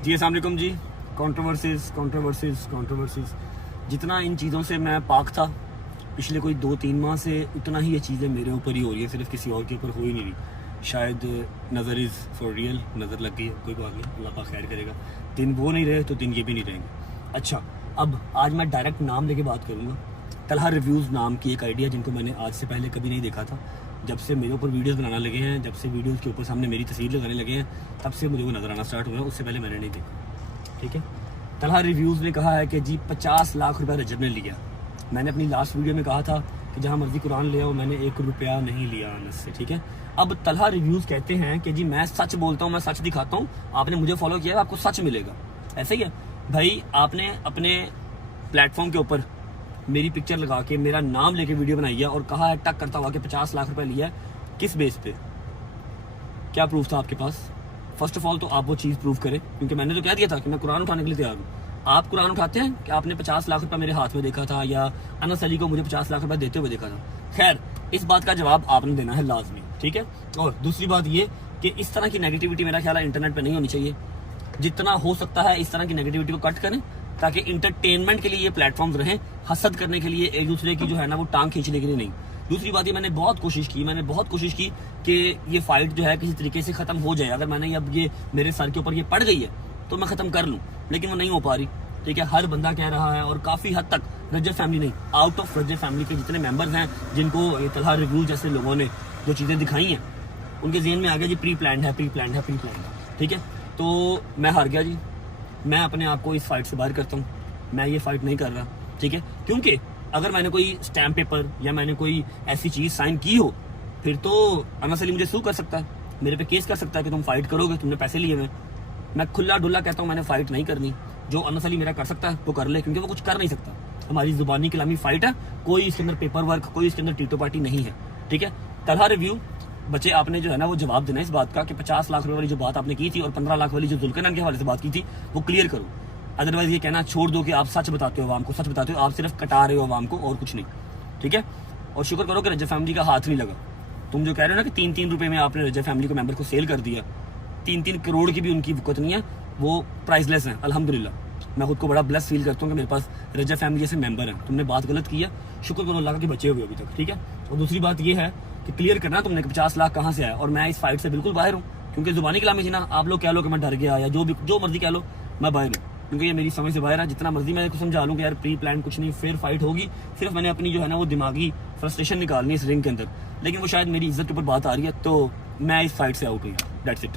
जी अस्सलाम वालेकुम जी। कंट्रोवर्सीज जितना इन चीज़ों से मैं पाक था पिछले कोई 2-3 माह से, उतना ही ये चीज़ें मेरे ऊपर ही हो रही है, सिर्फ किसी और के ऊपर हो ही नहीं रही। शायद नज़र इज़ फॉर रियल, नज़र लग गई है, कोई बात नहीं, अल्लाह पाक खैर करेगा। दिन वो नहीं रहे तो दिन ये भी नहीं रहेंगे। अच्छा, अब आज मैं डायरेक्ट नाम लेके बात करूँगा। तलहा रिव्यूज़ नाम की एक आइडिया जिनको मैंने आज से पहले कभी नहीं देखा था। जब से मेरे ऊपर वीडियोस बनाना लगे हैं, जब से वीडियोस के ऊपर सामने मेरी तस्वीर लगाने लगे हैं, तब से मुझे वो नज़र आना स्टार्ट हुआ है। उससे पहले मैंने नहीं देखा। ठीक है, तलहा रिव्यूज़ ने कहा है कि जी 50 लाख रुपया रजब ने लिया। मैंने अपनी लास्ट वीडियो में कहा था कि जहाँ मर्जी कुरान ले आओ, मैंने 1 रुपया नहीं लिया अनस से। ठीक है, अब तलहा रिव्यूज़ कहते हैं कि जी मैं सच बोलता हूँ, मैं सच दिखाता हूँ, आपने मुझे फॉलो किया है, आपको सच मिलेगा। ऐसे ही है भाई, आपने अपने प्लेटफॉर्म के ऊपर मेरी पिक्चर लगा के मेरा नाम लेके वीडियो बनाई है और कहा है टक करता हुआ कि 50 लाख रुपए लिया है। किस बेस पे, क्या प्रूफ था आपके पास? फर्स्ट ऑफ ऑल तो आप वो चीज़ प्रूफ करें, क्योंकि मैंने तो कह दिया था कि मैं कुरान उठाने के लिए तैयार हूँ। आप कुरान उठाते हैं कि आपने 50 लाख रुपए मेरे हाथ में देखा था या अनस अली को मुझे 50 लाख रुपए देते हुए देखा था? खैर, इस बात का जवाब आपने देना है लाजमी। ठीक है, और दूसरी बात ये कि इस तरह की नेगेटिविटी मेरा ख्याल है इंटरनेट पर नहीं होनी चाहिए। जितना हो सकता है इस तरह की नेगेटिविटी को कट करें, ताकि इंटरटेनमेंट के लिए ये प्लेटफॉर्म्स रहें, हसद करने के लिए, एक दूसरे की जो है ना वो टांग खींचने के लिए नहीं। दूसरी बात ये, मैंने बहुत कोशिश की कि ये फाइट जो है किसी तरीके से खत्म हो जाए। अगर मैंने अब ये मेरे सर के ऊपर ये पड़ गई है तो मैं खत्म कर लूँ, लेकिन वो नहीं हो पा रही। ठीक है, हर बंदा कह रहा है और काफी हद तक रजब फैमिली नहीं, आउट ऑफ रजब फैमिली के जितने मेंबर्स हैं, जिनको तलहा रिव्यू जैसे लोगों ने जो चीजें दिखाई हैं, उनके जेहन में आ गया जी प्री प्लान है। ठीक है, तो मैं हार गया जी। मैं अपने आप को इस फाइट से बाहर करता हूँ, मैं ये फाइट नहीं कर रहा। ठीक है, क्योंकि अगर मैंने कोई स्टैम्प पेपर या मैंने कोई ऐसी चीज साइन की हो, फिर तो अनस अली मुझे सू कर सकता है, मेरे पे केस कर सकता है कि तुम फाइट करोगे, तुमने पैसे लिए हुए। मैं खुला डुल्ला कहता हूँ मैंने फाइट नहीं करनी। जो अनस अली मेरा कर सकता है वो कर ले, क्योंकि वो कुछ कर नहीं सकता। हमारी जुबानी कलामी फाइट है, कोई इसके अंदर पेपर वर्क, कोई इसके अंदर टीटो पार्टी नहीं है। ठीक है, तलहा रिव्यू बच्चे, आपने जो है ना वो जवाब देना इस बात का कि 50 लाख रुपए वाली जो बात आपने की थी और 15 लाख वाली जो जुल्करनैन के हवाले से बात की थी वो क्लियर करो। अदरवाइज ये कहना छोड़ दो कि आप सच बताते हो आवाम को, सच बताते हो, आप सिर्फ कटा रहे हो आवाम को और कुछ नहीं। ठीक है, और शुक्र करो कि रजब फैमिली का हाथ नहीं लगा। तुम जो कह रहे हो ना कि 3-3 रुपए में आपने रजब फैमिली को मेंबर को सेल कर दिया, 3-3 करोड़ की भी उनकी वक़्त नहीं है, वो प्राइसलेस है। अल्हम्दुलिल्लाह, मैं खुद को बड़ा ब्लेस फील करता हूँ कि मेरे पास रजब फैमिली जैसे मेंबर हैं। तुमने बात गलत की है, शुक्र करो अल्लाह के बचे हुए अभी तक। ठीक है, और दूसरी बात ये है कि क्लियर करना तुमने 50 लाख कहाँ से आया, और मैं इस फाइट से बिल्कुल बाहर हूँ। क्योंकि जुबानी कलामी जी ना, आप लोग कह लो कि मैं डर गया या जो मर्जी कह लो, मैं बाहर हूँ, क्योंकि ये मेरी समझ से बाहर है। जितना मर्जी मैं समझा लूँ कि यार प्री प्लान कुछ नहीं, फिर फाइट होगी, सिर्फ मैंने अपनी जो है ना वो दिमागी फ्रस्ट्रेशन निकालनी है इस रिंग के अंदर, लेकिन वो शायद मेरी इज्जत के ऊपर बात आ रही है, तो मैं इस फाइट से आउट हुई। That's it.